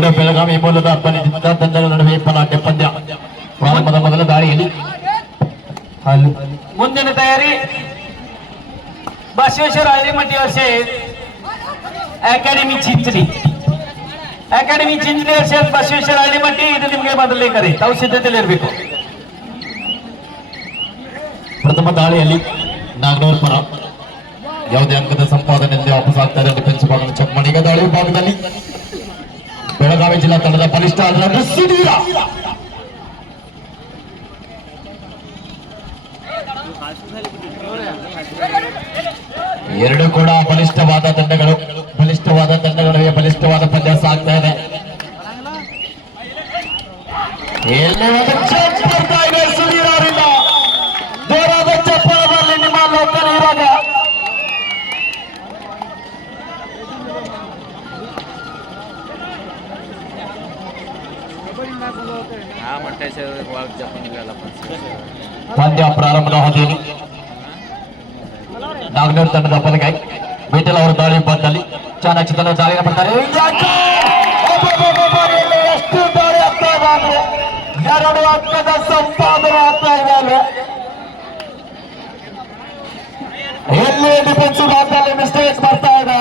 ಎರಡು ಬೆಳಗಾವಿ ಮೂಲದ ಅಬ್ಬಲಿಸಿದ ತಂಡಗಳ ನಡುವೆ ಪಲಾಟೆ ಪಂದ್ಯ. ಪ್ರಾರಂಭದ ಮೊದಲ ದಾಳಿಯಲ್ಲಿ ಮುಂದಿನ ತಯಾರಿ बसवेश्वर हळदीमठी असे अकॅडमी चिंचणी असेल बसवेश्वर हळदीमठी ಇದು ನಿಮಗೆ ಬದಲೇಕರಿ ತಾವು ಸಿದ್ಧತೆಯಲ್ಲಿ ಇರಬೇಕು. ಪ್ರಥಮ ದಾಳಿಯಲ್ಲಿ ನಾಗನೂರ್ ಪರ ಯಾವುದೇ ಅಂಕದ ಸಂಪಾದನೆಯಲ್ಲಿ ವಾಪಸ್ ಆಗ್ತಾ ಇದೆ. ಡಿಫೆನ್ಸ್ ಭಾಗದ ಚಮ್ಮಣಿಗ ದಾಳಿ ಭಾಗದಲ್ಲಿ ಬೆಳಗಾವಿ ಜಿಲ್ಲಾ ತಂಡದ ಬಲಿಷ್ಠ ಎರಡು ಕೂಡ ಬಲಿಷ್ಠವಾದ ತಂಡಗಳು ಬಲಿಷ್ಠವಾದ ಪಂದ್ಯ ಸಾಗ್ತಾ ಇದೆ. ಬರ್ತಾ ಇದೆ ಸುನೀರವರಿಂದ ಜೋರಾದ ಚಪ್ಪಲ ಬರಲಿ ನಿಮ್ಮ ಲೋಕಲ್ ಇವಾಗ ಪಂದ್ಯ ಪ್ರಾರಂಭದ ಹಾದಿಯಲ್ಲಿ ನಾಗನೂರು ತಂಡದ ಬಲಗೈ ವಿಠಲ್ ಅವರ ದಾಳಿ ಬಂದಲ್ಲಿ ಚಾಣಕ್ಯ ದಾಳಿನ ಬರ್ತಾರೆ. ಎಷ್ಟು ದಾಳಿ ಆಗ್ತಾ ಇದೆ, ಎರಡು ಅಂಕದ ಸಂಪಾದನೆ ಆಗ್ತಾ ಇದೆ. ಎಲ್ಲಿ ಡಿಫೆನ್ಸಿವ್ ಭಾಗದಲ್ಲಿ ಮಿಸ್ಟೇಕ್ಸ್ ಬರ್ತಾ ಇದೆ.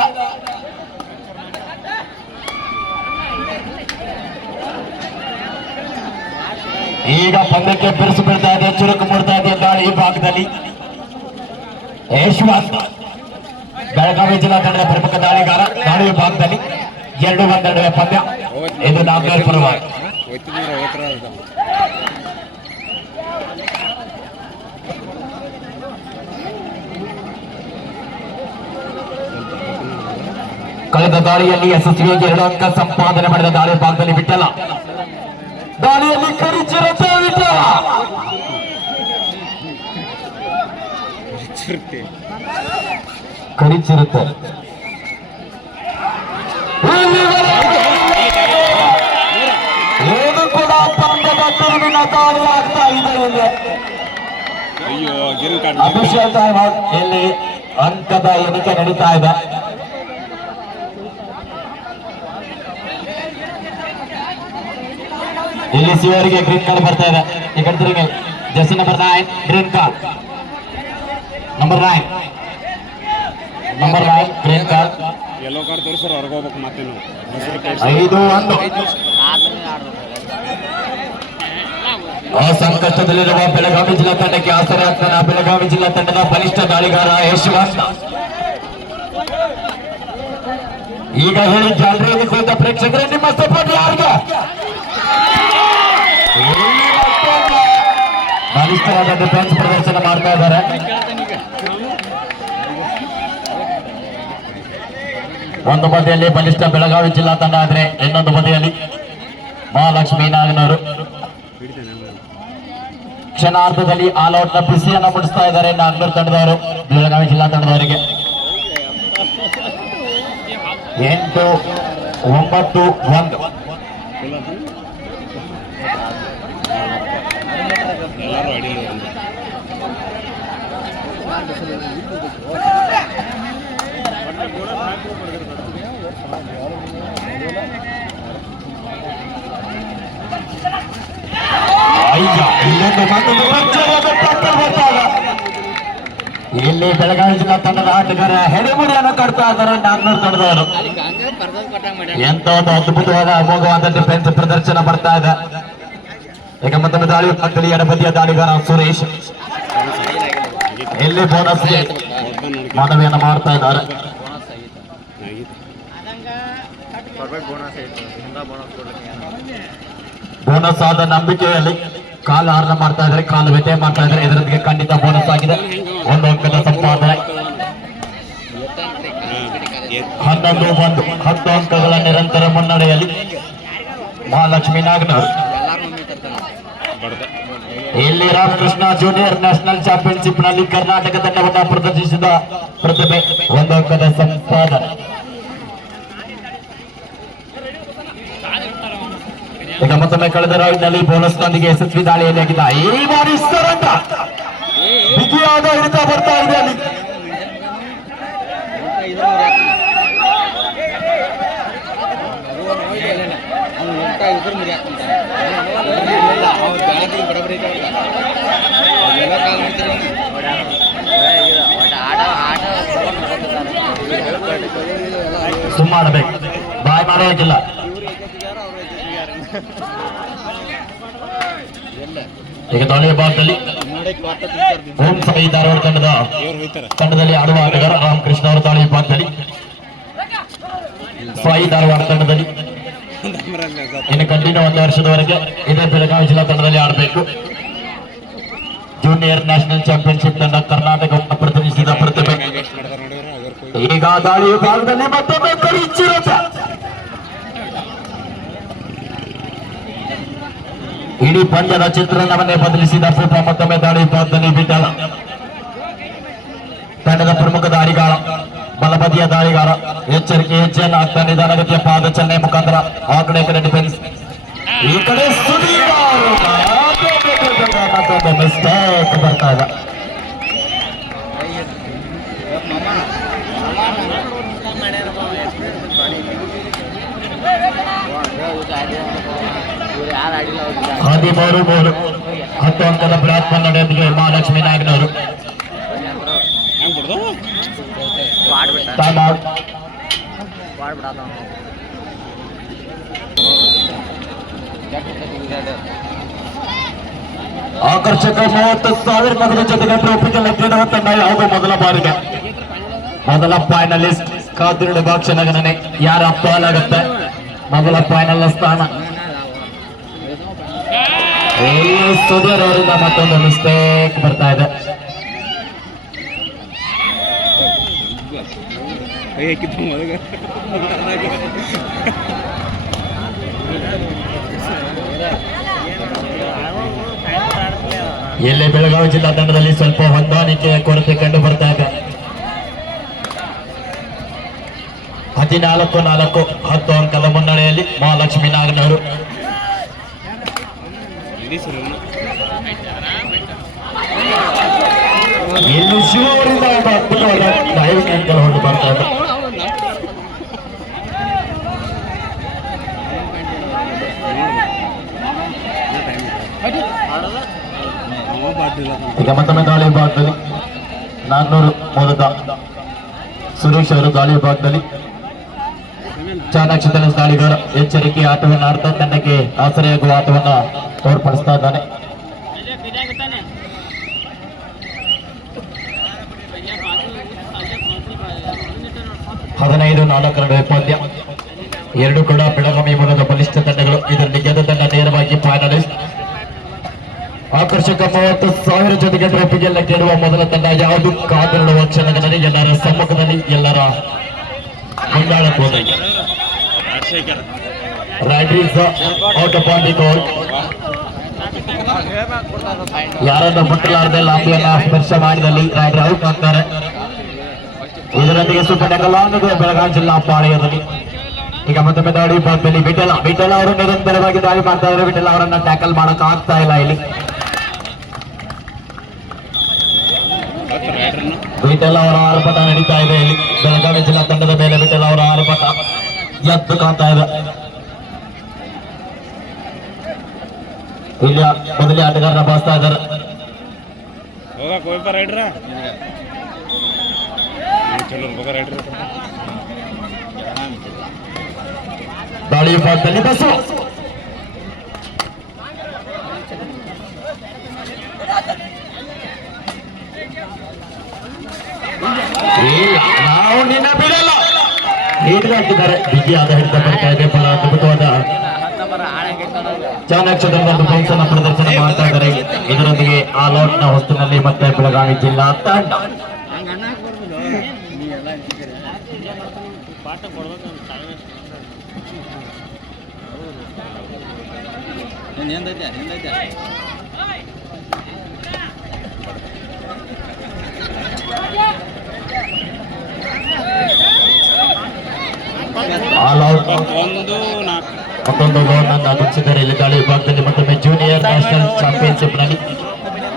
ಈಗ ಪಂದ್ಯಕ್ಕೆ ಬಿರುಸು ಬೀಳ್ತಾ ಇದೆ, ಚುರುಕು ಮೂಡ್ತಾ ಇದೆ ದಾಳಿ ಈ ಭಾಗದಲ್ಲಿ. ಯಶವಂತ್ ಬೆಳಗಾವಿ ಜಿಲ್ಲಾ ತಂಡದ ಪ್ರಮುಖ ದಾಳಿಗಾರ. ದಾಳಿ ವಿಭಾಗದಲ್ಲಿ 2-1 ನಡುವೆ ಪಂದ್ಯ. ಇದು ನಾಗನೂರ್ ಪರವಾಗಿ. ಕಳೆದ ದಾಳಿಯಲ್ಲಿ ಯಶಸ್ವಿಯಾಗಿ 2 ಅಂಕ ಸಂಪಾದನೆ ಮಾಡಿದ ದಾಳಿ ವಿಭಾಗದಲ್ಲಿ ಬಿಟ್ಟಲ್ಲ. ದಾಳಿಯಲ್ಲಿ ಕರಿಚಿರತೆ ಕರಿಚಿರುತ್ತೆ. ಏನು ಕೂಡ ಪಂದ್ಯದ ತಿರುವಿನ ದಾಳಿ ಆಗ್ತಾ ಇದೆ. ಅಭಿಷೇಕ್ ಇಲ್ಲಿ ಅಂಕದ ಎಣಿಕೆ ನಡೀತಾ ಇದೆ. ಇಲ್ಲಿ ಸಿವರಿಗೆ ಗ್ರೀನ್ ಕಾರ್ಡ್ ಬರ್ತಾ ಇದೆ. ಈ ಕಡೆ ತಿರುಗಿ jersey number 9 green card. Number 9 green card. Yellow card ತೋರಿಸ್ರ ಹೊರಗೆ ಹೋಗ್ಬೇಕು. ಮತ್ತೆ 5-1 ಸಂಕಷ್ಟದಲ್ಲಿರುವ ಬೆಳಗಾವಿ ಜಿಲ್ಲಾ ತಂಡಕ್ಕೆ ಆಸರೆ ಆಗ್ತಾನೆ ಬೆಳಗಾವಿ ಜಿಲ್ಲಾ ತಂಡದ ಬಲಿಷ್ಠ ದಾಳಿಗಾರ ಯಶವಂತ್. ಈಗ ಹೇಳಿ ಜಾಲರಿಯಲ್ಲಿ ಕುಳಿತ ಪ್ರೇಕ್ಷಕರೇ, ನಿಮ್ಮ ಸಪೋರ್ಟ್ ಯಾರಿಗೆ? ಬಲಿಷ್ಠವಾದ ಡಿಫೆನ್ಸ್ ಪ್ರದರ್ಶನ ಮಾಡ್ತಾ ಇದ್ದಾರೆ. ಒಂದು ಬದಿಯಲ್ಲಿ ಬಲಿಷ್ಠ ಬೆಳಗಾವಿ ಜಿಲ್ಲಾ ತಂಡ ಆದ್ರೆ ಇನ್ನೊಂದು ಬದಿಯಲ್ಲಿ ಮಹಾಲಕ್ಷ್ಮಿ ನಾಗನೂರು. ಕ್ಷಣಾರ್ಧದಲ್ಲಿ ಆಲ್ ಔಟ್ ನ ಬಿಸಿಯನ್ನು ಮುಡಿಸ್ತಾ ಇದ್ದಾರೆ ನಾಗನೂರು ತಂಡದವರು ಬೆಳಗಾವಿ ಜಿಲ್ಲಾ ತಂಡದವರಿಗೆ. 8-9-1 ಇಲ್ಲಿ ಬೆಳಗಾವಿ ಜಿಲ್ಲಾ ತಂಡದ ಆಟಗಾರ ಹೆಡೆಮುಡಿಯನ್ನು ಕಟ್ತಾ ಇದ್ದಾರೆ ನಾಗನೂರು ತಂಡದವರು. ಎಂತ ಒಂದು ಅದ್ಭುತವಾದ ಅಮೋಘವಾದ ಡಿಫೆನ್ಸ್ ಪ್ರದರ್ಶನ ಬರ್ತಾ ಇದೆ. ಈಗ ಮತ್ತೊಂದು ದಾಳಿ ಮಕ್ಕಳಿ ಎಡಬದಿಯ ದಾಳಿಗಾರ ಸುರೇಶ್ ಇಲ್ಲಿ ಬೋನಸ್ಗೆ ಮನವಿಯನ್ನು ಮಾಡ್ತಾ ಇದ್ದಾರೆ. ಬೋನಸ್ ಆದ ನಂಬಿಕೆಯಲ್ಲಿ ಕಾಲು ಆರ್ನ ಮಾಡ್ತಾ ಇದ್ದಾರೆ, ಕಾಲು ವ್ಯತ್ಯಯ ಮಾಡ್ತಾ ಇದ್ದಾರೆ. ಇದರೊಂದಿಗೆ ಖಂಡಿತ ಬೋನಸ್ ಆಗಿದೆ. 1 ಅಂಕದ ಸಂಪಾದನೆ. 11-1 10 ಅಂಕಗಳ ನಿರಂತರ ಮುನ್ನಡೆಯಲ್ಲಿ ಮಹಾಲಕ್ಷ್ಮಿ ನಾಗನೂರು. ಇಲ್ಲಿ ರಾಮಕೃಷ್ಣ ಜೂನಿಯರ್ ನ್ಯಾಷನಲ್ ಚಾಂಪಿಯನ್ಶಿಪ್ ನಲ್ಲಿ ಕರ್ನಾಟಕ ತಂಡವನ್ನು ಪ್ರದರ್ಶಿಸಿದ ಪ್ರತಿಭೆ. 1 ಅಂಕದ ಸಂಪಾದನೆ. ಈಗ ಮತ್ತೊಮ್ಮೆ ಕಳೆದ ರೌಂಡ್ನಲ್ಲಿ ಬೋನಸ್ನೊಂದಿಗೆ ಯಶಸ್ವಿ ದಾಳಿಯಲ್ಲಿ ಆಗಿದ್ದ ಈ ಬಾರಿ ಬಿಗಿಯಾದ ಹಿಡಿತ ಬರ್ತಾ ಇದೆ ಅಲ್ಲಿ. ಸುಮ್ಮಾಡಬೇಕು, ಬಾಯ್ ಮಾಡೋಕಿಲ್ಲ. ಈಗ ತೊಳೆಯ ಭಾಗದಲ್ಲಿ ಓಂ ಸಾಯಿ ಧಾರವಾಡ ತಂಡದಲ್ಲಿ ಆಡುವ ಆಟಗಾರ ರಾಮಕೃಷ್ಣ ಅವರು ತಾಳಿ ಭಾಗದಲ್ಲಿ, ಸಾಯಿ ಧಾರವಾಡ ತಂಡದಲ್ಲಿ ಇನ್ನು ಕಂಟಿನ್ಯೂ 1 ವರ್ಷದವರೆಗೆ ಇದೇ ಬೆಳಗಾವಿ ಜಿಲ್ಲಾ ತಂಡದಲ್ಲಿ ಆಡಬೇಕು. ಜೂನಿಯರ್ ನ್ಯಾಷನಲ್ ಚಾಂಪಿಯನ್ಶಿಪ್ ತಂಡ ಕರ್ನಾಟಕವನ್ನು ಪ್ರತಿನಿಧಿಸಿದ ಪ್ರತಿಭೆ. ಈಗ ದಾಳಿ ವಿಭಾಗದಲ್ಲಿ ಮತ್ತೊಮ್ಮೆ ಕಡಿ ಚಿರತೆ. ಇಡೀ ಪಂದ್ಯದ ಚಿತ್ರಣವನ್ನೇ ಬದಲಿಸಿದ ಫೋಟ. ಮತ್ತೊಮ್ಮೆ ದಾಳಿ ವಿಭಾಗದಲ್ಲಿ ಬಿಟ್ಟಲ್ಲ ತಂಡದ ಪ್ರಮುಖ ದಾಳಿಗಾರ, ಬಲಬದಿಯ ದಾಳಿಗಾರ. ಎಚ್ಚರಿಕೆ, ಹೆಜ್ಜೆಯನ್ನು ಆಗ್ತಾ ನಿಧಾನಗತಿಯ ಪಾದ ಚಲನೆ ಮುಖಾಂತರ ಆ ಕಡೆ ಡಿಫೆನ್ಸ್, ಈ ಕಡೆ ಮಿಸ್ಟೇಕ್ ಬರ್ತಾ ಇದೆ. ಹದಿಮೂರು 10 ಅಂಕದ ಬ್ಲಾಕ್ ಮುನ್ನಡೆಯೊಂದಿಗೆ ಮಹಾಲಕ್ಷ್ಮಿ ನಾಯಕನವರು ಟೈಮ್ ಔಟ್. ಆಕರ್ಷಕ 30,000 ನಗದು ಜೊತೆಗೆ ಟ್ರೋಫಿಗೆ ಲಭ್ಯದ ತಂಡ ಯಾವುದೋ ಮೊದಲ ಬಾರಿಗೆ ಮೊದಲ ಫೈನಲಿಸ್ಟ್. ಕಾದಿರುವ ಕ್ಷಣಗಣನೆ ಯಾರ ಪಾಲಾಗುತ್ತೆ ಮೊದಲ ಫೈನಲ್ ಸ್ಥಾನ. ಸುಧೀರ್ ಅವರಿಂದ ಮತ್ತೊಂದು ಮಿಸ್ಟೇಕ್ ಬರ್ತಾ ಇದೆ. ಇಲ್ಲಿ ಬೆಳಗಾವಿ ಜಿಲ್ಲಾ ತಂಡದಲ್ಲಿ ಸ್ವಲ್ಪ ಹೊಂದಾಣಿಕೆಯ ಕೊರತೆ ಕಂಡು ಬರ್ತಾ ಇದೆ. 14-4 10 ಅಂಕದ ಮುನ್ನಡೆಯಲ್ಲಿ ಮಹಾಲಕ್ಷ್ಮಿ ನಾಗನವರು. ಇನ್ನು ಶಿವರಿಂದ ಒಂದು ಅದ್ಭುತವಾದ ಡೈವಿಂಗ್ ಆಂಕಲ್ ಹೊಂದು ಬರ್ತಾ ಇದೆ. ಈಗ ಮತ್ತೊಮ್ಮೆ ಗಾಳಿ ವಿಭಾಗದಲ್ಲಿ 400 ಮೂಲಕ ಸುರೇಶ್ ಅವರು ಗಾಳಿ ವಿಭಾಗದಲ್ಲಿ ಚಾಣಾಕ್ಷ ದಾಳಿಗಾರ. ಎಚ್ಚರಿಕೆ ಆಟವನ್ನು ಆಡ್ತಾ ತಂಡಕ್ಕೆ ಆಸರೆಯಾಗುವ ಆಟವನ್ನ ತೋರ್ಪಡಿಸ್ತಾ ಇದ್ದಾನೆ. ಹದಿನೈದು 4 ಪಂದ್ಯ. ಎರಡು ಕೂಡ ಬೆಳಗಾವಿ ಮೂಲದ ಬಲಿಷ್ಠ ತಂಡಗಳು. ಇದರಲ್ಲಿ ಗೆದ್ದ ತಂಡ ನೇರವಾಗಿ ಫೈನಲಿಸ್ಟ್. ಆಕರ್ಷಕ 30,000 ಜೊತೆಗೆ ಟ್ರೋಫಿಗೆಲ್ಲ ಗೆಲ್ಲುವ ಮೊದಲ ತಂಡ ಯಾವುದು ಕಾದಿರುವ ಕ್ಷಣಗಳಲ್ಲಿ ಎಲ್ಲರ ಸಮ್ಮುಖದಲ್ಲಿ ಎಲ್ಲರ ಮುಂದಾಳಬಹುದು. ಯಾರನ್ನು ಮುಟ್ಟಲಾರದೆ ಲಾಂಬಿಯನ್ನ ಸ್ಪರ್ಶ ಮಾಡಿದಲ್ಲಿ ರೈಡರ್ ಔಟ್ ಆಗ್ತಾರೆ. ಇದರೊಂದಿಗೆ ಸೂಪರ್ ಲಾಂಗ್ ಬೆಳಗಾವಿ ಜಿಲ್ಲಾ ಪಾಳೆಯದಲ್ಲಿ. ಈಗ ಮತ್ತೊಮ್ಮೆ ದಾಳಿ ವಿಭಾಗದಲ್ಲಿ ವಿಠಲ ಅವರು ನಿರಂತರವಾಗಿ ದಾಳಿ ಮಾಡ್ತಾ ಇದ್ದಾರೆ. ವಿಠಲ ಅವರನ್ನ ಟ್ಯಾಕಲ್ ಮಾಡಕ್ ಆಗ್ತಾ ಇಲ್ಲ. ಇಲ್ಲಿ ವಿಠಲ ಅವರ ಆರ್ಭಟ ನಡೀತಾ ಇದೆ. ಇಲ್ಲಿ ಬೆಳಗಾವಿ ಜಿಲ್ಲಾ ತಂಡದ ಮೇಲೆ ವಿಠಲ ಅವರ ಆರ್ಭಟ ಎದ್ದು ಕಾಣ್ತಾ ಇದೆ. ಇಲ್ಲಿ ಮೊದಲೇ ಆಟಗಾರನ ಬಾಸ್ತಾ ಇದ್ದಾರೆ. ದಾಳಿ ವಿಭಾಗದಲ್ಲಿ ಬಸ್ಸು. ನಾವು ನಿನ್ನ ಬಿಡಲ್ಲ ಹಾಕಿದ್ದಾರೆ. ಬಿಗಿಯಾದ ಹಿಡಿತ ಬರ್ತಾ ಇದೆ. ಬಹಳ ಅದ್ಭುತವಾದ ಚಾಣಾಕ್ಷದಲ್ಲಿ ಒಂದು ಪೈಸನ ಪ್ರದರ್ಶನ ಮಾಡ್ತಾ ಇದ್ದಾರೆ. ಇದರೊಂದಿಗೆ ಆಲ್ ಔಟ್ ನ ಹೊಸ್ತಿನಲ್ಲಿ ಮತ್ತೆ ಬೆಳಗಾವಿ ಜಿಲ್ಲಾ ತಂಡ. ಆಲ್ ಔಟ್ ಮತ್ತೊಂದು ಗೋಲ್ ಅನ್ನು ಅಗತ್ಯಿಸಿದ್ದಾರೆ. ಇಲ್ಲಿ ದಾಳಿ ವಿಭಾಗದಲ್ಲಿ ಮತ್ತೊಮ್ಮೆ ಜೂನಿಯರ್ ನ್ಯಾಷನಲ್ ಚಾಂಪಿಯನ್ಶಿಪ್ ನಲ್ಲಿ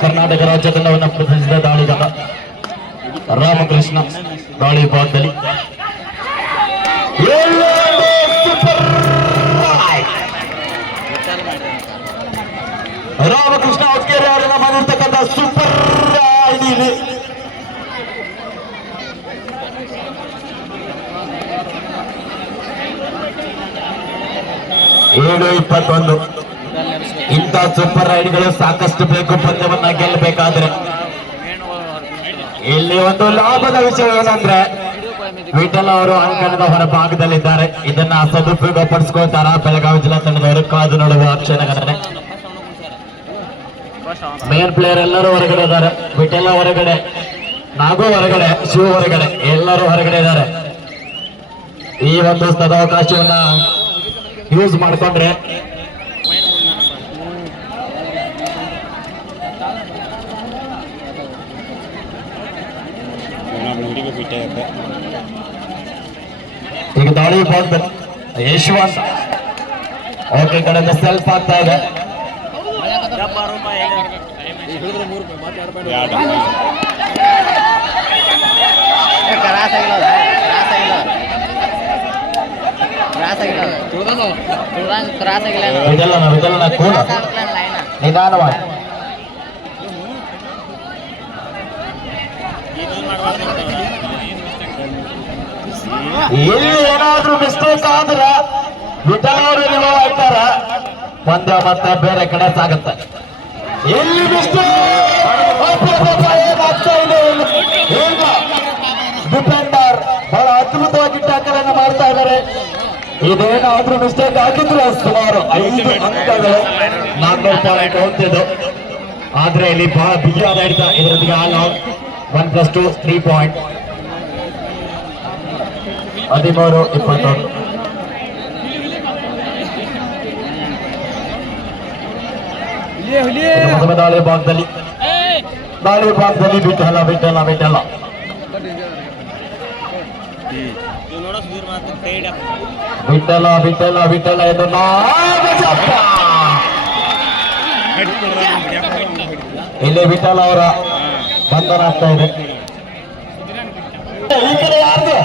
ಕರ್ನಾಟಕ ರಾಜ್ಯ ತಂಡವನ್ನು ಪ್ರತಿನಿಧಿಸಿದ ದಾಳಿಗಾರ ರಾಮಕೃಷ್ಣ ದಾಳಿ ವಿಭಾಗದಲ್ಲಿ. 7-21. ಇಂಥ ಸೂಪರ್ ರೈಡ್ಗಳು ಸಾಕಷ್ಟು ಬೇಕು ಪಂದ್ಯವನ್ನ ಗೆಲ್ಲಬೇಕಾದ್ರೆ. ಇಲ್ಲಿ ಒಂದು ಲಾಭದ ವಿಷಯ ಏನಂದ್ರೆ ವಿಠಲ್ ಅವರು ಅಂಕಣದ ಹೊರಭಾಗದಲ್ಲಿದ್ದಾರೆ. ಇದನ್ನ ಸದುಪಯೋಗ ಪಡಿಸ್ಕೊಳ್ತಾರ ಬೆಳಗಾವಿ ಜಿಲ್ಲಾ ತಂಡದವರು ಕಾದು ನೋಡುವ ಕ್ಷಣಗಳನ್ನೇ. ಮೇನ್ ಪ್ಲೇಯರ್ ಎಲ್ಲರೂ ಹೊರಗಡೆ ಇದ್ದಾರೆ. ವಿಠಲ್ ಹೊರಗಡೆ, ನಾಗು ಹೊರಗಡೆ, ಶಿವ ಹೊರಗಡೆ, ಎಲ್ಲರೂ ಹೊರಗಡೆ ಇದ್ದಾರೆ. ಈ ಒಂದು ಸದಾವಕಾಶವನ್ನ ಯೂಸ್ ಮಾಡ್ಕೊಂಡ್ರೆ ಹುಡುಗಿ ಬಿಟ್ಟೆ ಇರುತ್ತೆ. ಈಗ ದಾಳಿ ಬಂದ ಯಶವಂತ ಓಕೆ ಕಡೆಯಿಂದ ಸೆಲ್ಫ್ ಆಗ್ತಾ ಇದೆ. ವಿಠಲನ ಕೂಡ ನಿಧಾನವಾಗಿ ಇಲ್ಲಿ ಏನಾದ್ರೂ ಮಿಸ್ಟೇಕ್ ಆದ್ರೆ ವಿಠಲ್ ಅವರು ರಿಮೂವ್ ಆಗ್ತಾರ. ಪಂದ್ಯ ಮತ್ತೆ ಬೇರೆ ಕಡೆ ಸಾಗುತ್ತೆ. ಇಲ್ಲಿ ಡಿಫೆಂಡರ್ ಬಹಳ ಅದ್ಭುತವಾಗಿ ಟ್ಯಾಕಲ್ ಅನ್ನು ಮಾಡ್ತಾ ಇದ್ದಾರೆ. ಇದೇನಾದ್ರೂ ಮಿಸ್ಟೇಕ್ ಆಗಿದ್ರೆ ಸುಮಾರು 5 ಅಂಕಗಳು 400 ಪಾಯಿಂಟ್ ಹೋಗ್ತಿದ್ದು. ಆದ್ರೆ ಇಲ್ಲಿ ಬಹಳ ಬಿಗಿಯಾದ ಹಿಡಿತ. ಇದರೊಂದಿಗೆ ಆಲ್ ಔಟ್ 1+2 3 ಪಾಯಿಂಟ್. 13-21. ದಾಳಿ ಭಾಗದಲ್ಲಿ ಬಿಟ್ಟಲ್ಲ ಎಂದು ಇಲ್ಲಿ ವಿಠಲ್ ಅವರ ಬಂಧನ ಆಗ್ತಾ ಇದೆ. ಈ ಕಡೆ ಯಾರ್ದು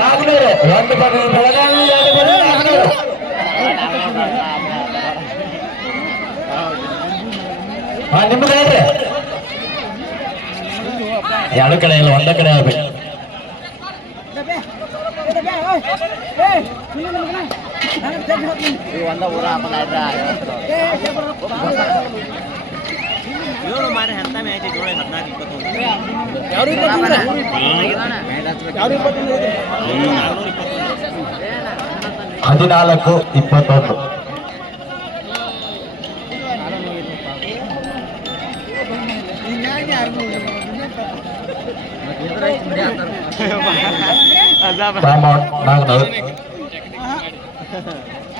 ನಾಗನೂರು ಒಂದು ಬರೀ ಬೆಳಗಾವಿ, 2 ಬರೀ ನಾಗನೂರು. ನಿಮ್ದು ಹೇಳ್ರಿ, 2 ಕಡೆ ಇಲ್ಲ, 1 ಕಡೆ ಆಗ್ಬೇಕು. ಹದಿನಾಲ್ಕು 21.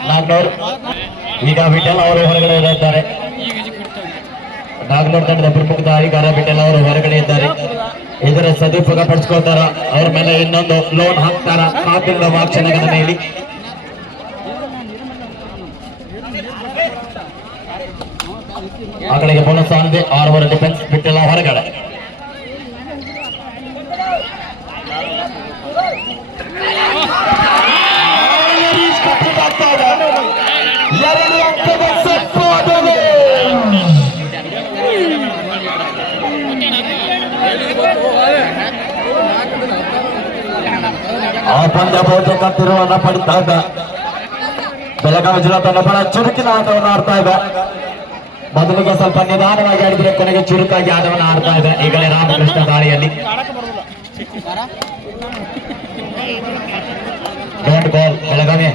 ನಾಗ್ನೂರ್ ಈಗ ವಿಠಲ್ ಅವರು ಹೊರಗಡೆ ಇದ್ದಾರೆ. ನಾಗ್ನೂರ್ ತಂಡದ ಪ್ರಮುಖ ದಾಳಿಗಾರ ವಿಠಲ್ ಅವರು ಹೊರಗಡೆ ಇದ್ದಾರೆ. ಇದರ ಸದುಪಯೋಗ ಪಡಿಸ್ಕೊಳ್ತಾರ. ಅವ್ರ ಮೇಲೆ ಇನ್ನೊಂದು ಲೋನ್ ಹಾಕ್ತಾರ ಕಾಪಿರುವ ಕ್ಷಣಗಳ ಮೇಲೆ. ಆ ಕಡೆಗೆ ಬೋನಸ್ ಆಗಿದೆ. 6 ಓವರ್ ಡಿಫೆನ್ಸ್ ವಿಠಲ್ ಹೊರಗಡೆ. ಆ ಪಂದ್ಯ ಬಹುತೇಕ ತಿರುವನ್ನ ಪಡಿತಾ ಇದ್ದ. ಬೆಳಗಾವಿ ಜಿಲ್ಲಾ ತಂಡ ಬಹಳ ಚುರುಕಿನ ಆಟವನ್ನು ಆಡ್ತಾ ಇದೆ. ಮೊದಲಿಗೆ ಸ್ವಲ್ಪ ನಿಧಾನವಾಗಿ ಆಡಿದ್ರೆ ಕೊನೆಗೆ ಚುರುಕಾಗಿ ಆಟವನ್ನು ಆಡ್ತಾ ಇದೆ. ಈಗಲೇ ರಾಮಕೃಷ್ಣ ದಾಳಿಯಲ್ಲಿ ಡೋಂಟ್ ಗೋಲ್ ಬೆಳಗಾವಿ.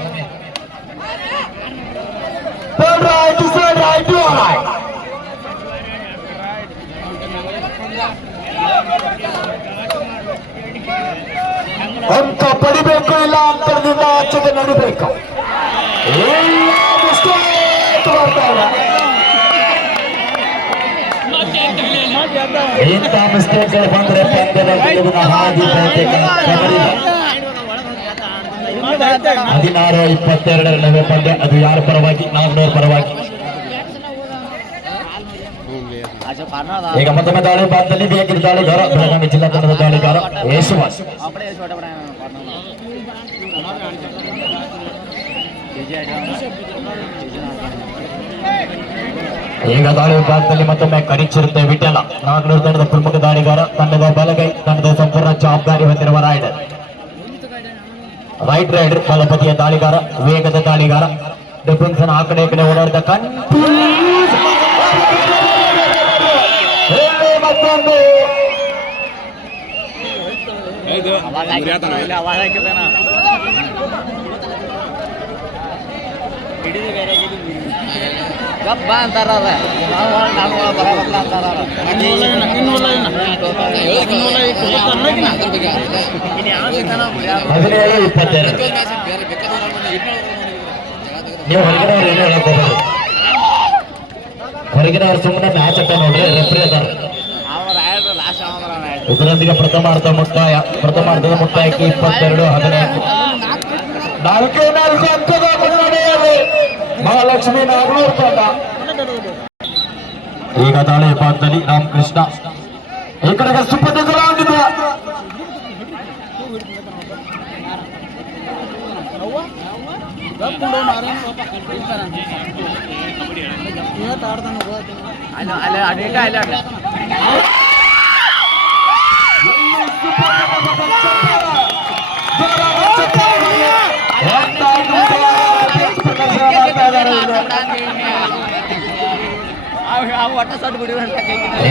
ಅಂಕ ಪಡಿಬೇಕು, ಇಲ್ಲ ಅಂತರದಿಂದ ಆಚೆಗೆ ನಡಿಬೇಕು. ಇಂಥ ಮಿಸ್ಟೇಕ್ಗಳು ಬಂದ್ರೆ ಪಂದ್ಯದ ಗೆಲುವಿನ ಹಾದಿ ಬಹುತೇಕ 16-22 ನಡುವೆ ಪಂದ್ಯ. ಅದು ಯಾರ ಪರವಾಗಿ? ನಾಗ್ನೂರ್ ಪರವಾಗಿ. ಈಗ ಮತ್ತೊಮ್ಮೆ ದಾಳಿ ಭಾಗದಲ್ಲಿ ಬೇಕಿದ್ದ ದಾಳಿಗಾರ ಬೆಳಗಾವಿ ಜಿಲ್ಲಾ ತಂಡದ ದಾಳಿಗಾರ ಯಶವಂತ್. ಈಗ ದಾಳಿ ವಿಭಾಗದಲ್ಲಿ ಮತ್ತೊಮ್ಮೆ ಕರಿಚಿರುತ್ತೆ ವಿಠಲ. ನಾಗ್ನೂರು ತಂಡದ ಪ್ರಮುಖ ದಾಳಿಗಾರ, ತಂಡದ ಬಲಗೈ, ತಂಡದ ಸಂಪೂರ್ಣ ಜವಾಬ್ದಾರಿ ಹೊಂದಿರುವ ರೈಡರ್. ರೈಟ್ ರೈಡರ್ ಬಲಪತಿಯ ದಾಳಿಗಾರ, ವೇಗದ ದಾಳಿಗಾರ. ಡಿಫೆನ್ಸ್ ಆ ಕಡೆ ಈ ಕಡೆ ಓಡಾಡ್ದ ಮತ್ತೊಂದು ಇದು ಮುರಿಯಾತನ. ಗಬ್ಬ ಅಂತಾರ ನಾವು ಬರಬಲ್ಲ ಅಂತಾರ ಹದಿನೇಳು 22 ನೀವು ಹೊರಗಿನವ್ರು ಏನು ಹೇಳಕ್ ಹೋಗ್ಬೋದು. ಹೊರಗಿನವ್ರು ಸುಮ್ಮನೆ ಮ್ಯಾಚ್ ಅಟ್ಟ ನೋಡ್ರಿ ರೆಫ್ರಿ ಅದಾರ. ಇದರೊಂದಿಗೆ ಪ್ರಥಮಾರ್ಧದ ಮುಕ್ತಾಯಕ್ಕೆ 22-14 4 ಅಂಕದ ಮುನ್ನಡೆಯಲ್ಲಿ ಮಹಾಲಕ್ಷ್ಮಿ ನಾಗನೂರು ತಂಡ. ಈಗ ದಾಳಿ ಭಾಗದಲ್ಲಿ ರಾಮಕೃಷ್ಣ ಈ ಕಡೆಗೆ ಸುಪ್ಪದಿಸಲಾಗಿದೆ.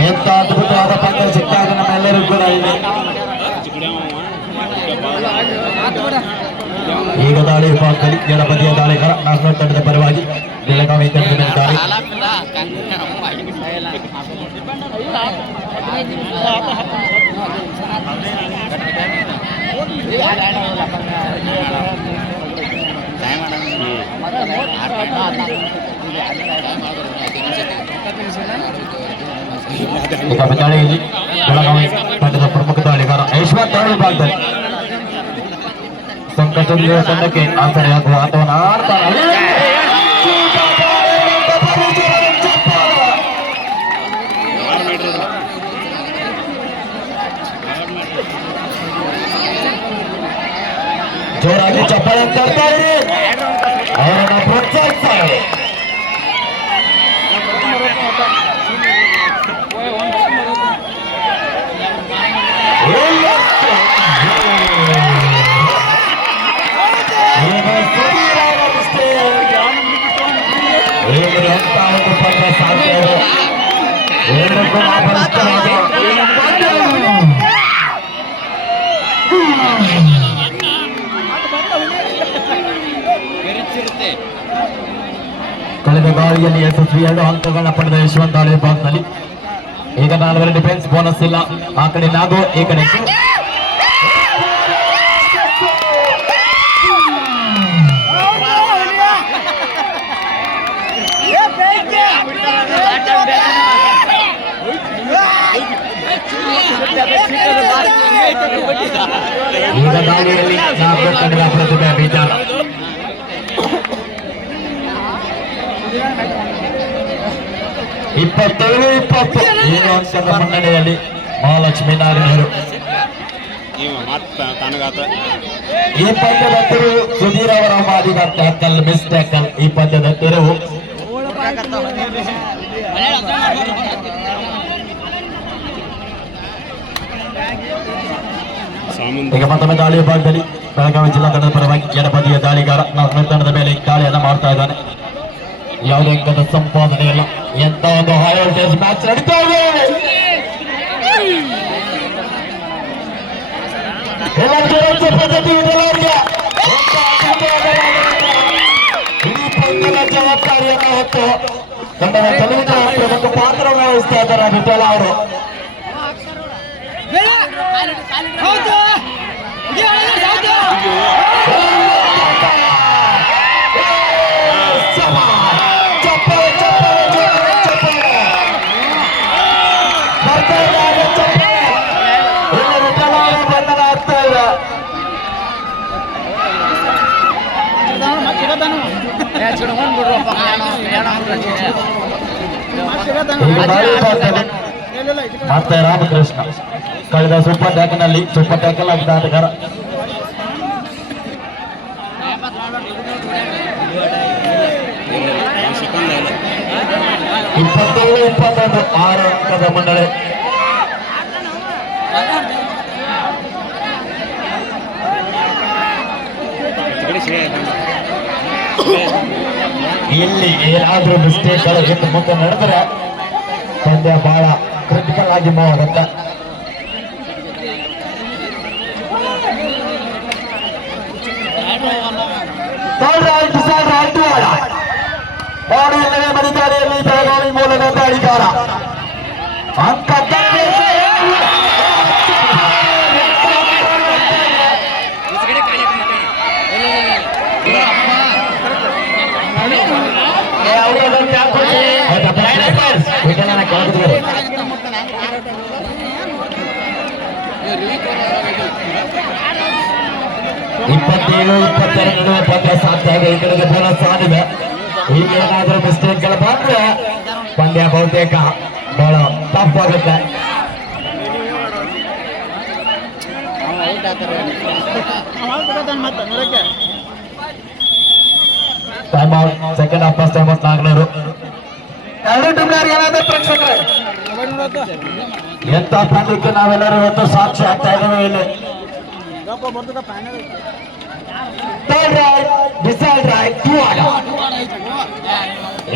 ಎಂತ ಅದ್ಭುತವಾದ ಪಂದ್ಯ ಸಿಕ್ಕಾಗ ನಮ್ಮೆಲ್ಲರಿಗೂ ಕೂಡ ಇದೆ. ಈಗ ದಾಳಿ ವಿಭಾಗದಲ್ಲಿ ಎಡಬದಿಯ ದಾಳಿಗಾರ ನಾಗನೂರು ತಂಡದ ಪರವಾಗಿ ಬೆಳಗಾವಿ ತಂಡದ ಮೇಲೆ ದಾಳಿ. ಈಗ ದಾಳಿಯಲ್ಲಿ ಬೆಳಗಾವಿ ತಂಡದ ಪ್ರಮುಖ ದಾಳಿಗಾರ ಐಶ್ವರ್ಯ ದಾಳಿ ವಿಭಾಗದಲ್ಲಿ ಸಂಕಷ್ಟದ ತಂಡಕ್ಕೆ ಆಸರೆಯಾಗುವ ಆಟವನ್ನು ಆಡ್ತಾನೆ. ಜೋರಾಗಿ ಚಪ್ಪಾಳೆ ಅಂತ ಹೇಳ್ತಾ ಇರಿ, ಅವರನ್ನ ಪ್ರೋತ್ಸಾಹಿಸ್ತಾ ಇರಿ. ಎಂತ ಒಂದು ಪಂದ್ಯ ಸಾಧ್ಯ ಎರಡಕ್ಕೂ ಕಳೆದ ದಾಳಿಯಲ್ಲಿ ಯಶಸ್ವಿ 2 ಅಂಕಗಳನ್ನ ಪಡೆದ ಯಶವಂತ ದಾಳಿ ವಿಭಾಗದಲ್ಲಿ ಈಗ 4 ಡಿಫೆನ್ಸ್ ಬೋನಸ್ ಇಲ್ಲ. ಆ ಕಡೆ ನಾಗು ಈ ಕಡೆ ಈಗ ದಾಳಿಯಲ್ಲಿ ನಾಗು ತಂಡದ ಪ್ರತಿಭೆ ಬೀಜಾರ. ಇಪ್ಪತ್ತೇಳು 20 7 ಅಂಕದ ಮುನ್ನಡೆಯಲ್ಲಿ ಮಹಾಲಕ್ಷ್ಮಿ ನಾಗನೂರು. ಈ ಪಂದ್ಯದ ತಿರುವು ಸುಧೀರ್ ಅವರ ಮಾಡಿದ ಟ್ಯಾಕಲ್ ಮಿಸ್ ಟ್ಯಾಕಲ್. ಈ ಪಂದ್ಯದ ತಿರುವು ಈಗ ಮತ್ತೊಮ್ಮೆ ದಾಳಿ ವಿಭಾಗದಲ್ಲಿ ಬೆಳಗಾವಿ ಜಿಲ್ಲಾ ತಂಡದ ಪರವಾಗಿ ಎಡಬದಿಯ ದಾಳಿಗಾರ ನಾಗನೂರು ತಂಡದ ಮೇಲೆ ದಾಳಿಯನ್ನು ಮಾಡ್ತಾ ಇದ್ದಾನೆ. ಯಾವುದೇ ಅಂಕದ ಸಂಪಾದನೆ ಇಲ್ಲ. ಎಂತ ಒಂದು ಹೈ ವೋಲ್ಟೇಜ್ ಮ್ಯಾಚ್ ನಡೀತಾ ಇದೆ. ಇಡೀ ಪಂದ್ಯದ ಜವಾಬ್ದಾರಿಯನ್ನು ಹೊತ್ತು ತಂಡದ ಗೆಲುವಿನ ಮತ್ತು ಪಾತ್ರ ವಹಿಸ್ತಾ ಇದ್ದಾರೆ ವಿಠಲ ಅವರು. ಮತ್ತೆ ರಾಮಕೃಷ್ಣ ಕಳೆದ ಸೂಪರ್ ಟ್ಯಾಕ್ನಲ್ಲಿ ಸೂಪರ್ ಟ್ಯಾಕಲ್ ಆಗಿದ್ದ ಆಟಗಾರ. ಇಪ್ಪತ್ತೇಳು 21 6 ಅಂಕದ ಮುನ್ನಡೆ. ಇಲ್ಲಿ ಏನಾದ್ರೂ ಮಿಸ್ಟೇಕ್ಗಳು ಇನ್ನು ಮುಂದೆ ನಡೆದ್ರೆ ಪಂದ್ಯ ಬಹಳ ಕ್ರಿಟಿಕಲ್ ಆಗಿ ಮೂವ್ ಆಗುತ್ತೆ. ಬಾಡಿಯಲ್ಲೇ ಮಡಿದಾರಿಯಲ್ಲಿ ಬೆಳಗಾವಿ ಮೂಲದ ದಾಳಿಗಾರ ಅಂಕ ಇಪ್ಪತ್ತೇಳು 22 ನಡುವೆ ಪಂದ್ಯ ಸಾಧ್ಯ ಇದೆ. ಈ ಕಡೆಗೆ ಬೋನಸ್ ಆಗಿದೆ. ಈಗ ಏನಾದರೂ ಮಿಸ್ಟೇಕ್ಗಳು ಬಂದ್ರೆ ಪಂದ್ಯ ಬಹುತೇಕ ಬಹಳ ಟಫ್ ಆಗುತ್ತೆ. Time out second half first time out Naganur. ಎರಡು ಟೀಮ್ನವರಿಗೆ ಪ್ರೇಕ್ಷಕರೇ ಎಂತ ಪಂದ್ಯಕ್ಕೆ ನಾವೆಲ್ಲರೂ ಇವತ್ತು ಸಾಕ್ಷಿ ಆಗ್ತಾ ಇದ್ದೇವೆ. ಇಲ್ಲಿ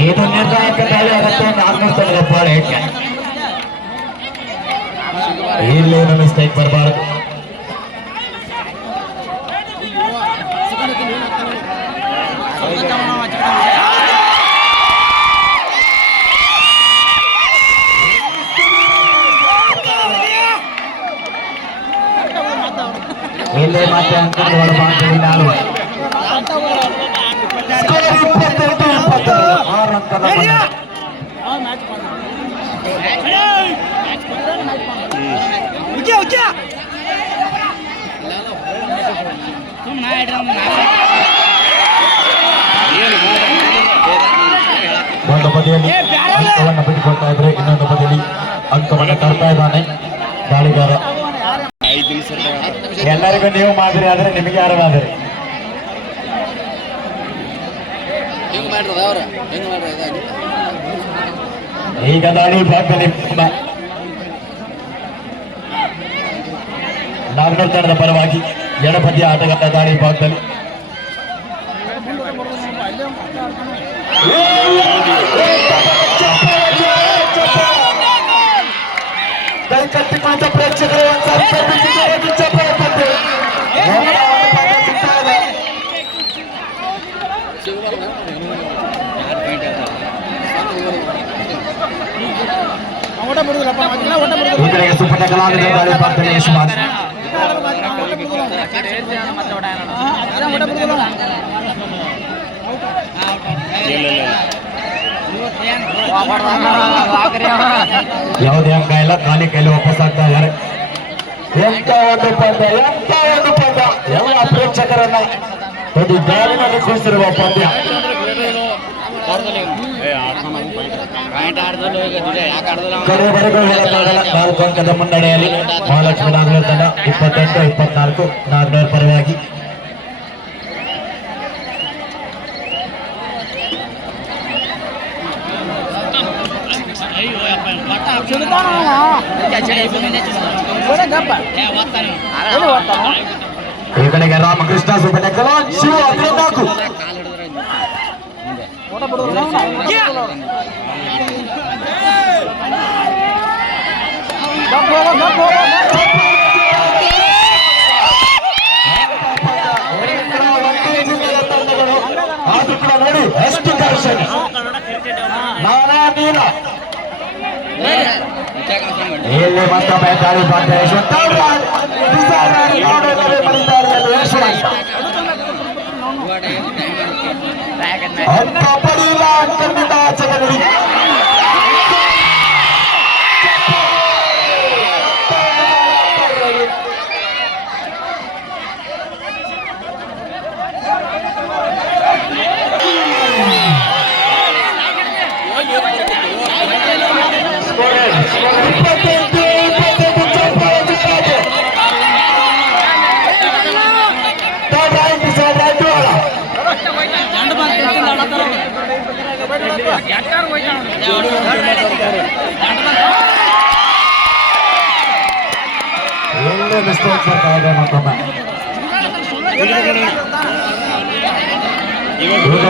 ಇದು ನಿರ್ಣಾಯಕ ದಾಳಿ ಆಗುತ್ತೆ. ನಾಲ್ಕು ತಂಡದ ಪಾಳ್ಯಕ್ಕೆ ಇಲ್ಲೇನು ಮಿಸ್ಟೇಕ್ ಬರಬಾರದು. ಇಲ್ಲೇ ಮತ್ತೆ ಅಂಕಗಳು ಹೊರಬಾಗಿಲಿಲ್ಲ. 22-22 6 ಅಂಕದ ಮುನ್ನಡೆ. ಒಂದು ಬದಿಯಲ್ಲಿ ಅಂಕವನ್ನು ಬಿಟ್ಟುಕೊಡ್ತಾ ಇದ್ರೆ, ಇನ್ನೊಂದು ಬದಿಯಲ್ಲಿ ಅಂಕವನ್ನು ತರ್ತಾ ಇದ್ದಾನೆ ದಾಳಿಗಾರ. ಎಲ್ಲರಿಗೂ ನೀವು ಮಾದರಿ ಆದ್ರೆ ನಿಮಗೆ ಯಾರು ಮಾದರಿ? ಈಗ ದಾಳಿ ಭಾಗದಲ್ಲಿ ನಾಗನೂರು ತಂಡದ ಪರವಾಗಿ ಎಡಬದಿಯ ಆಟಗಾರ ದಾಳಿ ಭಾಗದಲ್ಲಿ ಕೈ ಕಟ್ಟಿಕೊಂಡ ಪ್ರೇಕ್ಷಕರು ಈ ಕಡೆಗೆ ಸೂಪರ್ ಟೆಕಲ್ ಆಗಿದೆ. ದಾಳಿ ಭಾಗದಲ್ಲಿ ಯಶಮಾನ್ ಯಾವುದೇ ಅಂಕ ಇಲ್ಲ. ಖಾಲಿ ಕೈಲಿ ವಾಪಸ್ ಆಗ್ತಾ ಇದ್ದಾರೆ. ಎಂತ ಒಂದು ಪಂದ್ಯ, ಎಂತ ಒಂದು ಪಂದ್ಯ! ಎಲ್ಲ ಪ್ರೇಕ್ಷಕರನ್ನ ಒಂದು ಗಾಳಿನಲ್ಲಿ ಕುಸಿರುವ ಪಂದ್ಯ. ಕಡೆವರೆಗೂ ಹೇಳಕ್ಕಾಗಲ್ಲ. 4 ಅಂಕದ ಮುನ್ನಡೆಯಲ್ಲಿ ಮಹಾಲಕ್ಷ್ಮಿ ನಾಗನೂರು ತಂಡ 28-24 ನಾಗನೂರು ಪರವಾಗಿ. ಈ ಕಡೆಗೆ ರಾಮಕೃಷ್ಣ ಸೂಪರ್ ಟೆಕಲ್ ಶಿವ 14. ಅದು ಕೂಡ ನೋಡಿ ಎಷ್ಟು ಘರ್ಷಣೆ, ನಾನಾ ನೀನ. ಇಲ್ಲಿ ಮತ್ತೊಮ್ಮೆ ದಾಳಿ ಅಂಕ ಪಡೆಯಿಲ್ಲ. ಅಂಕದಿಂದ ಆಚೆಗೆ ನಡಿ. ಒಳ್ಳೆ ಮಿಸ್ಟೇಕ್ ಬರ್ತಾ ಇದೆ ಮತ್ತೊಮ್ಮೆ.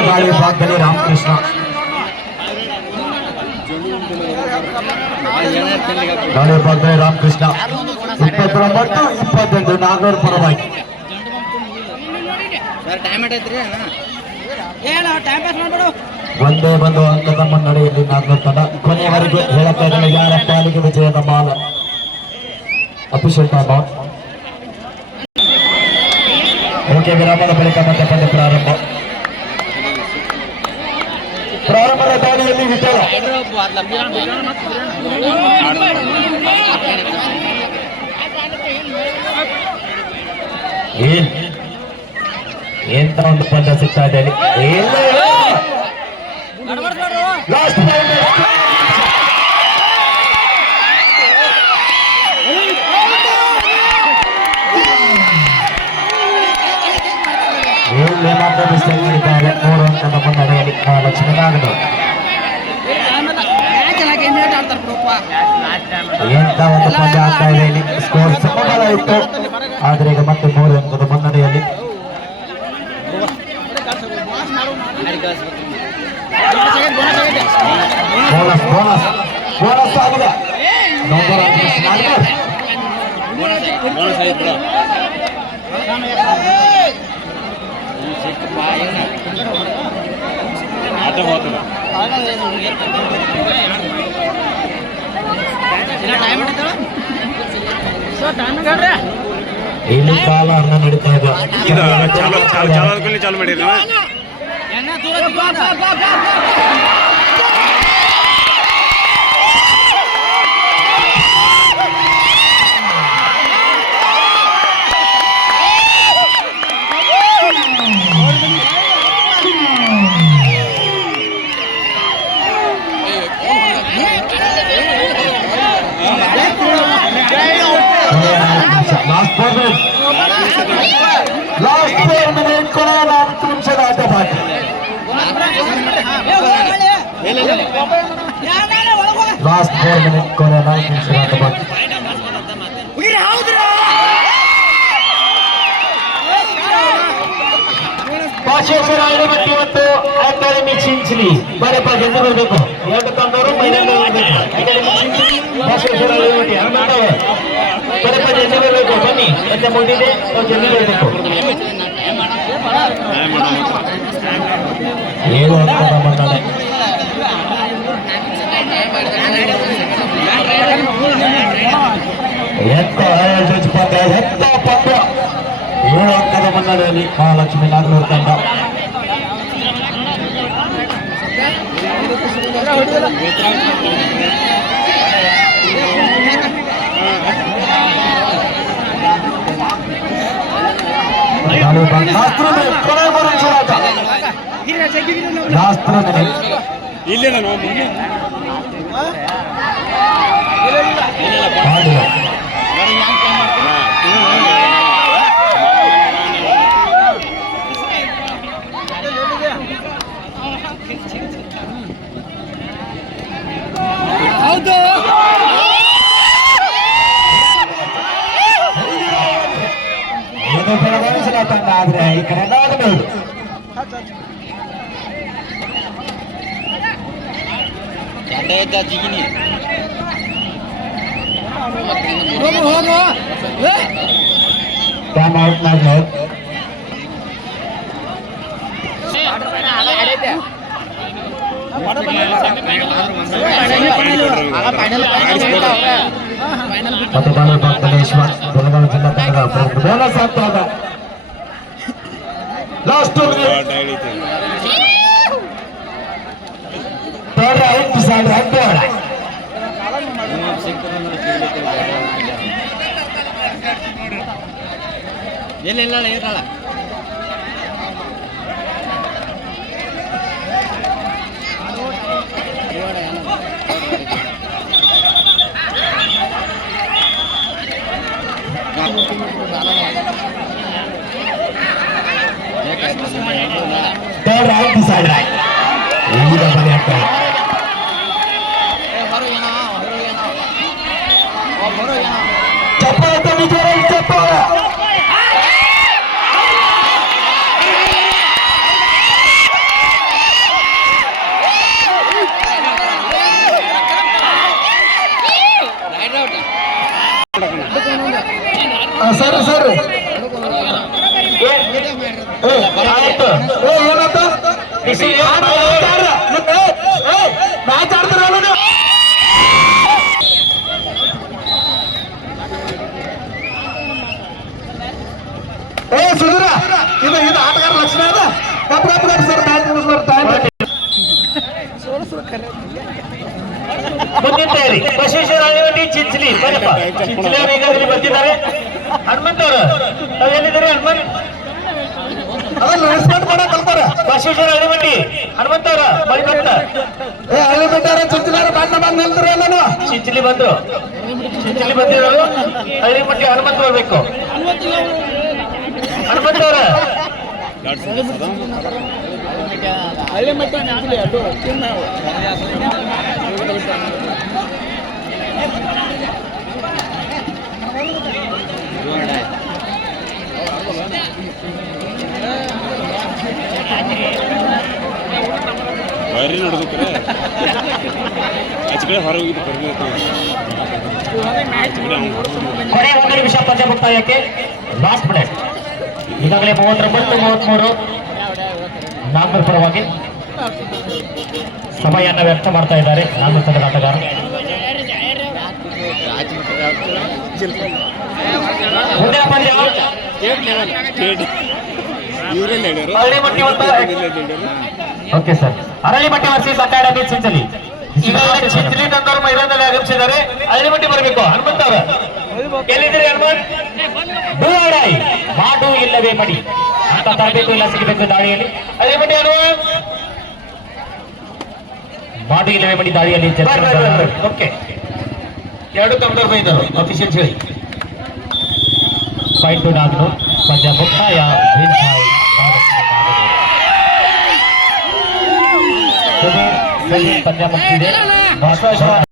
ಗಾಳಿ ಭಾಗದಲ್ಲಿ ರಾಮಕೃಷ್ಣ ಗಾಳಿ ಭಾಗದಲ್ಲಿ ರಾಮಕೃಷ್ಣ 29 28 ನಾಗೂರ್ ಪರವಾಗಿ ಒಂದೇ ಒಂದು ಅಂಕದ ಮುನ್ನಡೆಯಲ್ಲಿ ನಾಗೂರ್ ತಂಡ ಕೊನೆಯವರೆಗೂ ಹೇಳಕ್ಕಾಗಲ್ಲ ಯಾರ ಪಾಲಿಗೆ ವಿಜಯದ ಮಾಲ ಅಫಿಷಿಯಲ್ ಟೈಮ್ ಔಟ್. ಓಕೆ, ವಿರಾಮದ ಬಳಿಕ ಮತ್ತೆ ಪಂದ್ಯ ಪ್ರಾರಂಭದ ದಾಳಿಯಲ್ಲಿ ವಿಠಲ ಎಂತ ಒಂದು ಪಂದ್ಯ ಸಿಗ್ತಾ ಇದೆ ಲಾಸ್ಟ್ ಇಲ್ಲಿ ಮಾತ್ರ ಮಿಸ್ಟೇಕ್ ಮಾಡಿದ್ದಾರೆ. 3 ಅಂಕದ ಮುನ್ನಡೆಯಲ್ಲಿ ಮಹಾಲಕ್ಷ್ಮಿ ನಾಗನೂರು. ಎಂತ ಒಂದು ಪಂದ್ಯ ಆಗ್ತಾ ಇದೆ ಇಲ್ಲಿ. ಸ್ಕೋರ್ ಸಮಬಲ ಇತ್ತು, ಆದ್ರೆ ಈಗ ಮತ್ತೆ 3 ಅಂಕದ ಮುನ್ನಡೆಯಲ್ಲಿ ಬೋನಸ್ ಬೋನಸ್ ಬೋನಸ್ ಆಗಿದೆ. ಆಟ ಹೋಗ್ತದೆ ಇಲ್ಲಿ ಕಾಲ ಅನ್ನ ನಡೀತಾ ಇದೆ. ಚಾಲು ಮಾಡಿರಿ ಲಾಸ್ಟ್ 4 ಮಿನಿಟ್ ಕೊನೆಯ 4 ನಿಮಿಷದ ಆಟ ಬಾಕಿ. ಲಾಸ್ಟ್ 4 ಮಿನಿಟ್ ಕೊನೆಯ 4 ನಿಮಿಷದ ಆಟ ಬಾಕಿ. ಪಾಶೇಶ್ವರ ಹಳ್ಳಿಮಟ್ಟಿ ಮತ್ತು ಅಕಾಡೆಮಿ ಚಿಂಚಲಿ ಬರಪ್ಪ ಗೆದ್ದು ಬರಬೇಕು. 2 ತಂಡವರು ಮೈದಾನದಲ್ಲಿ ಪಾಶೇಶ್ವರ ಹಳ್ಳಿಮಟ್ಟಿ ಬರಪ್ಪ ಗೆದ್ದು ಬರಬೇಕು. ಬನ್ನಿ, ಎಂತ ಮುಗಿದಿದೆ ಗೆದ್ದು ಬರಬೇಕು. 7 ಅಂಕದ ಮುನ್ನಡೆ. ಎಂತ ಪಂದ್ಯ, ಎಂತ ಪಂದ್ಯ. 7 ಅಂಕದ ಮುನ್ನಡೆಯಲ್ಲಿ ಮಹಾಲಕ್ಷ್ಮಿ ನಾಗನೂರು ತಂಡ. ಇಲ್ಲೇ ನಾನು ಹೌದು ಏನು ಬೆಳಗಾವಿಸಿನ ತಂಡ ಆದ್ರೆ ಈ ಕಡೆ ನಾಗನೂರು. ಜಿಗಿನಿ ಹೋಗು ಟೈಮ್ ಔಟ್ ನಾಗನೂರು. ಮತ್ತು ಬಾಳೆ ಭಾಗದಲ್ಲೇಶ್ವರ್ ಬೆಳಗಾವಿ ಜಿಲ್ಲಾ ತಂಡದ ಬೋನಸ್ ಆಗ್ತಾಗ ಲಾಸ್ಟ್ 2 ಮಿನಿಟ್. ಎಲ್ಲೆಲ್ಲ ಹೇಳ್ತಾಳ Third right, side right. ಈಗ ಬಲಿ ಆಗ್ತಾರೆ. ಚಪ್ಪಾಳೆ ತನ್ನಿ ಜೋರಾಗಿ ಚಪ್ಪಾಳೆ. ಬರಪ್ಪ ಚಿಂಚಲಿ ಅವರು ಈಗಾಗಲೇ ಬರ್ತಿದ್ದಾರೆ. ಹನುಮಂತ ಅವರು ತಾವು ಎಲ್ಲಿದ್ದೀರಿ? ಹನುಮಂತ್ ಅದನ್ನ ರೆಸ್ಪೆಕ್ಟ್ ಮಾಡಕ್ ಕಲ್ತಾರ. ಬಸವೇಶ್ವರ ಹಳ್ಳಿಮಟ್ಟಿ ಹನುಮಂತ ಅವರ ಬಳಿ ಬಂತ ಹಳ್ಳಿ ಬಿಟ್ಟಾರ ಚುಚ್ಚಿಲಾರ ಬಣ್ಣ ಬಂದ್ ನಿಲ್ತಾರೆ ಎಲ್ಲಾನು. ಚಿಂಚಲಿ ಬಂದ್ರು. ಚಿಂಚಲಿ ಬಂದಿರೋರು ಹಳ್ಳಿಮಟ್ಟಿ ಹನುಮಂತ ಬರ್ಬೇಕು. ಹನುಮಂತ ಅವರ ಹಳ್ಳಿ ಮಟ್ಟ ಅದು ಬರ್ರಿ ನೋಡ್ಬೇಕ್ರೆ ಆಚೆ ಕಡೆ ಹೊರ ಹೋಗಿದ್ದು ಬರ್ಬೇಕು. ಕೊನೆ 1 ನಿಮಿಷ ಪಂದ್ಯ ಮುಕ್ತಾಯಕ್ಕೆ ಲಾಸ್ಟ್ ಮಿನಿಟ್. ಈಗಾಗಲೇ 39-33 ನಾಲ್ಕರ ಪರವಾಗಿ ಸಮಯವನ್ನು ವ್ಯರ್ಥ ಮಾಡ್ತಾ ಇದ್ದಾರೆ ನಾಲ್ಕು ತಂಡದ ಆಟಗಾರರು. ಮುಂದಿನ ಪಂದ್ಯ ಇವರೆಲ್ಲ ಹೇಳ್ಯಾರು. Hallimatti okay sir, Aralimatti versus academy Chinchali. ಈಗಾಗಲೇ ಚಿಂಚಲಿ ತಂದವರು ಮೈದಾನದಲ್ಲಿ ಆಗಮಿಸಿದ್ದಾರೆ. ಹಳ್ಳಿಮಟ್ಟಿ ಬರಬೇಕು. ಹನುಮಂತ ಅವರ ಎಲ್ಲಿದ್ದೀರಿ? ಹನುಮಂತ್ ಬೂಡಾಯಿ ಮಾಡು ಇಲ್ಲವೇ ಮಡಿ ಅಂತ ತರಬೇಕು, ಇಲ್ಲ ಸಿಗಬೇಕು ದಾಳಿಯಲ್ಲಿ. ಹಳ್ಳಿಮಟ್ಟಿ ಹನುಮಂತ್ ಮಾಡು ಇಲ್ಲವೇ ಮಡಿ ದಾಳಿಯಲ್ಲಿ ಓಕೆ. ಎರಡು ತಂದವರು ಬೈದರು ಅಫಿಷಿಯಲ್ಸ್ ಹೇಳಿ. ಪಾಯಿಂಟ್ ನಾಲ್ಕು ಪಂದ್ಯ ಮುಕ್ತಾಯ. ಪಂದ್ಯ ಮುಕ್ತಿದೆ.